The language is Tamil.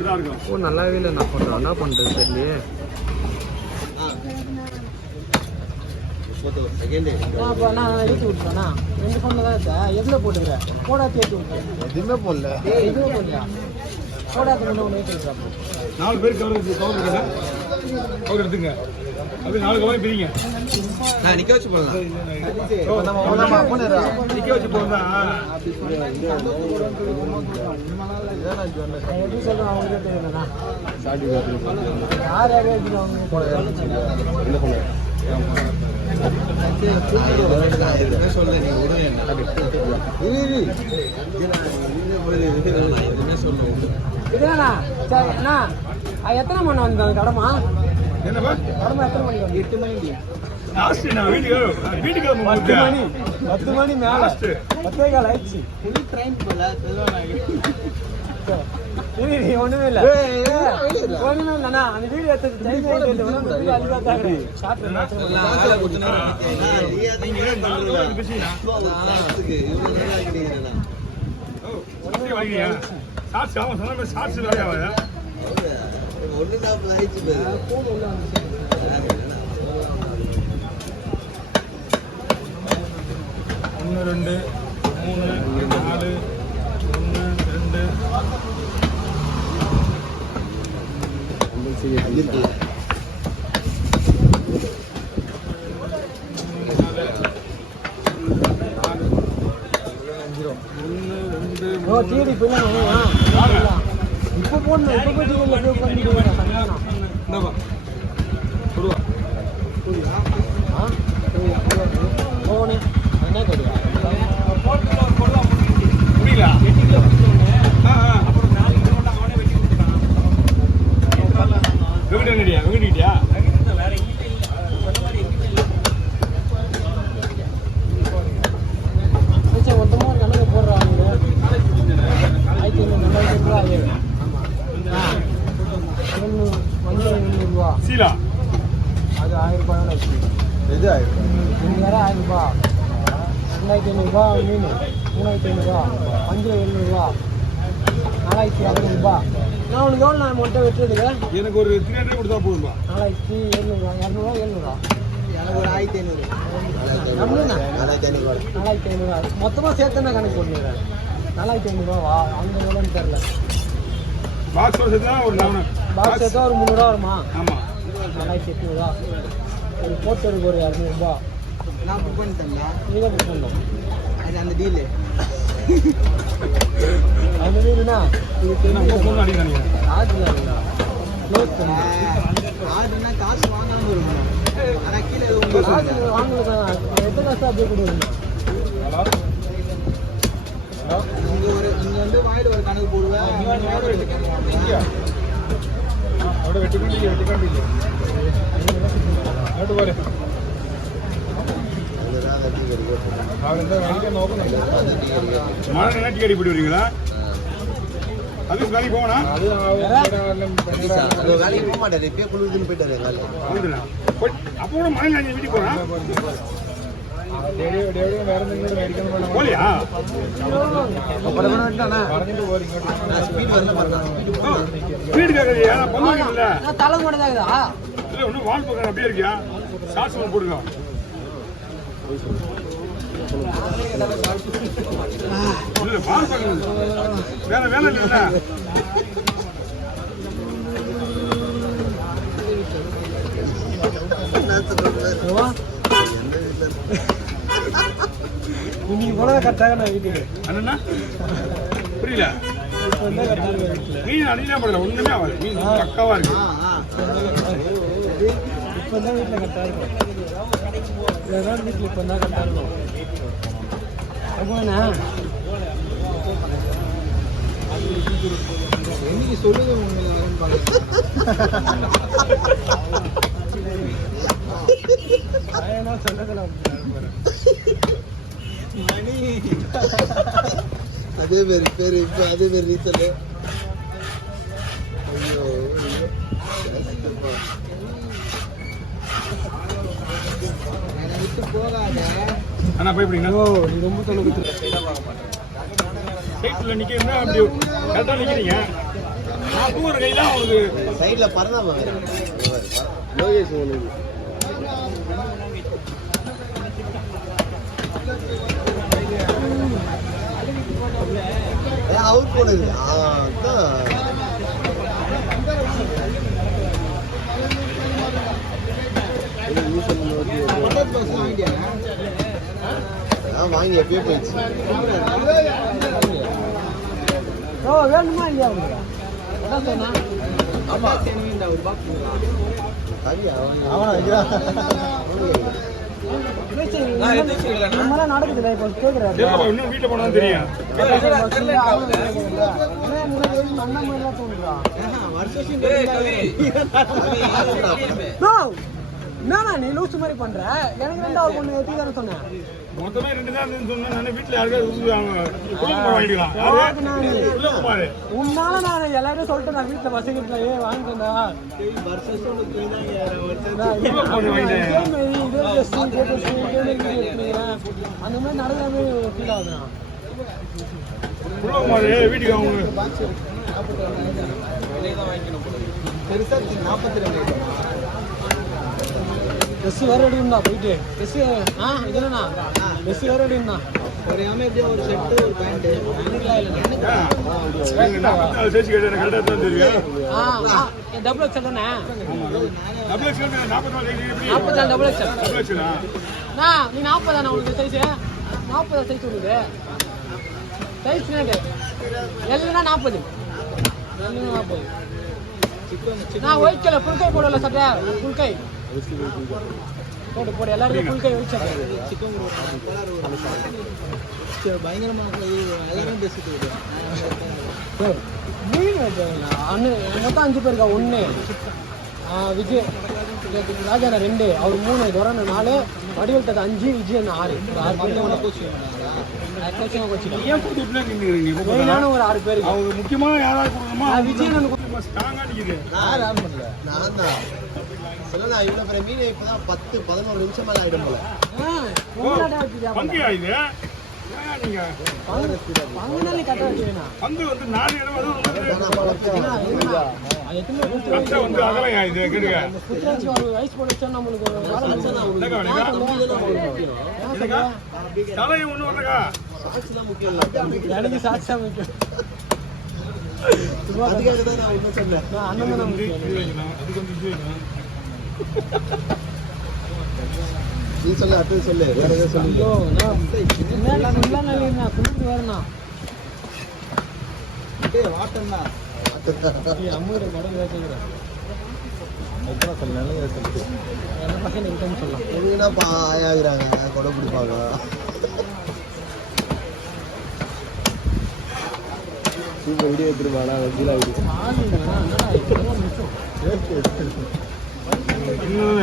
ஓ நல்லாவே இல்லை நான் பண்ணுறேன் என்ன பண்ணுறது தெரியலையே. நான் ஏற்றி விட்டுறேண்ணா 2 ஃபோனில் தான் இருக்கேன். எதில் போட்டுக்கிறேன் போடா ஏற்றி விட்டுறேன். எதுவுமே போடல. எதுவுமே போடலையா போடாது ஒன்று ஏற்றி விட்டுறேன். 4 பேர் கவர் எடுத்துங்க. அப்படியே 4 கவர் பிரிங்க. நான் நிற்க வச்சு போடலாம். நிற்க வச்சு போடுறா. எப்படி சொல்கிறேன் அவங்களுக்கே தெரியலண்ணா. யார் யாரே சொல்ல நீ இதுண்ணா சரி அண்ணா எத்தனை மணி வந்தாங்க கடமா? என்னப்பா கடமா எத்தனை மணிக்கு வந்து? 8 மணிக்கு. வீட்டுக்கு 10 மணி மேலே 10:15 ஆயிடுச்சு. ஒண்ணுமே இல்ல ஒண்ணுமே இல்லண்ணா. அந்த வீடியோ எடுத்து ஒன்று 2 3 4 1 2 இப்போ போடணும். இப்போ போய் போனே என்ன தெரியும் புரியல. வெங்கடியா மொத்தமாக கணக்கு போடுறாங்க. 1500 சீலா அது 1000 ரூபாயோட வச்சு. எது ஆயிடும்? 1000 ரூபா 2500 மீன் 3500 5 700 4200. நான் உனக்கு எவ்வளோ நான் மட்டும் வெட்டுறதுக்கு? எனக்கு ஒரு 300 கொடுத்தா போதும்பா. 4700 200 700 எனக்கு ஒரு 1500 4500 மொத்தமாக சேர்த்துனா கணக்கு போட்டுக்கிறேன். 4500 அந்த எவ்வளோன்னு தெரில. பாக்ஸ் சேர்த்தா ஒரு 11 பாக்ஸ் சேர்த்தா ஒரு 300 வருமா? ஆமாம் 4800 ஒரு போட்டருக்கு ஒரு 200 நான் புக் பண்ணிட்டேன்ல. நீங்கள் புக் பண்ணோம் அது அந்த டீலு அந்த டீலுண்ணா ஃபோன் அடிக்கிறாங்க. ஆர்டர்ல க்ளோஸ் பண்ணி ஆர்டர்னா காசு வாங்காமல் இருக்கணும். ஆனால் கீழே காசு வாங்கலாம். எத்தனை காசு அப்படியே கொடுக்கணும். இங்கே வந்து வாயில் ஒரு கணக்கு போடுவேன். അവിടെ വെട്ടിക്കൊണ്ടില്ല അങ്ങോട്ട് പോലെ മഴ നെറ്റി അടി പോയിട്ട് വരീங்களா? அது வேலைக்கு போவனா? அது வேலைக்கு போக மாட்டாரு. இப்பயே குளிர்துன்னு போயிட்டாரு வேலை. அப்போ கூட மழை நான் வீட்டுக்கு போறேன். போலியா? ஸ்பீடு கேட்கறியா? பண்ணுவீங்கல்ல தலை கூட தான் இல்லை ஒன்றும் வால் பக்கம் அப்படியே இருக்கியா? சாட்சி ஒன்று போடுங்க. இல்லை வால் பக்கம் வேற வேலை இல்லைல்ல. இன்னைக்கு போனதை கரெக்டாக நான் வீட்டுக்கு அண்ணா புரியல. மீன் அடிலாம் படல ஒண்ணுமே ஆகாது. மீன் பக்காவா இருக்கு. இப்போ தான் வீட்டில் கரெக்டாக இருக்கும். வேறு வீட்டில் இப்போ தான் கரெக்டாக இருக்கும். அப்போண்ணா இன்னைக்கு சொல்லுங்க உங்களுக்கு சொல்லலாம். அதே மாதிரி பேரு இப்போ அதே மாதிரி ரீசல். ஐயோ விட்டு போகாத அண்ணா பயப்படுறீங்களா? ஓ நீ ரொம்ப சொல்ல சைட்டில் நிற்கிறீங்க அப்படி கரெக்டாக நிற்கிறீங்க. நான் தூங்குற கை தான் அவனுக்கு சைடுல பறந்தாம லோகேஷ் ஒன்று அவுட் போனது வாங்கி எப்பயே போயிடுச்சு. வேணுமா இல்லையா என்ன சொன்னா? ஆமா அவனா நம்மளாம் நடக்குதுல்ல இப்போ கேட்குறாரு. இன்னும் வீட்டுல போனா தெரியும். என்னண்ணா நீ லூசு மாதிரி பண்ற? எனக்கு 2வது பொண்ணு எத்தி தானே சொன்னேன். மொத்தமே 2 தான் சொன்னேன். நான் வீட்டுல யாருக்காவது வாங்கிக்கலாம். உன்னால நான் எல்லாரும் சொல்லிட்டு நான் வீட்டுல வசதிட்டுல வாங்கிட்டேன்டா. அந்த மாதிரி நடக்காம ஃபீல் ஆகுதுண்ணா. வீட்டுக்கு அவங்க பெருசா 42 ட்ரெஸ் வேற எடுக்கணும்டா போயிட்டு. ட்ரெஸ் இதுலண்ணா ட்ரெஸ் வேற எடுக்கணும்ண்ணா. ஒரு அமைதியா ஒரு செட்டு ஒரு பேண்ட் டபுள் எக்ஸல் தானே? 44 டபுள் எக்ஸல். நீ 40 தானே உனக்கு சைஸ்? 40 சைஸ் உனக்கு சைஸ் எல்லாம் 40. நான் ஒயிட் கலர் ஃபுல் கை போடல சட்டை. ஃபுல் கை போட்டு போடு எல்லாருக்கும் ஃபுல் கை ஒயிட் சட்டை. பயங்கரமாக எல்லாரும் பேசிட்டு மொத்தம் 5 பேருக்கா. 1 விஜய் ராஜாண்ணா 2 அவர் 3 துரண்ண 4 வடிவெட்டது 5 விஜய் 6 மெயினான ஒரு 6 பேருக்கு அவங்க முக்கியமான யாராவது கொடுக்கணுமா? விஜய் ஸ்ட்ராங்கா நிக்குது. நான் தான் சொல்லலாம். இவ்வளவு பெரிய மீன் இப்பதான் 10-11 நிமிஷம் மேல ஆயிடும் போல. பங்கு ஆயுது. நீங்க பங்கு வந்து 4 இடம் வந்து அகலம் ஆயுது. கேடுங்க வயசு போடுச்சா நம்மளுக்கு தலையை ஒண்ணு வரக்கா சாட்சி தான் முக்கியம் இல்லை. எனக்கு சாட்சியா முக்கியம். அதுக்காக தான் நான் என்ன சொன்னேன். அண்ணன் தான் நீ சொல்லு அடுத்தது சொல்லு. வேற ஏதாவது சொல்லு. எதுனா பாயாகிறாங்க கொடை பிடிப்பாங்க. சூப்பர் வீடியோ எடுத்துருப்பாடா. இன்னும்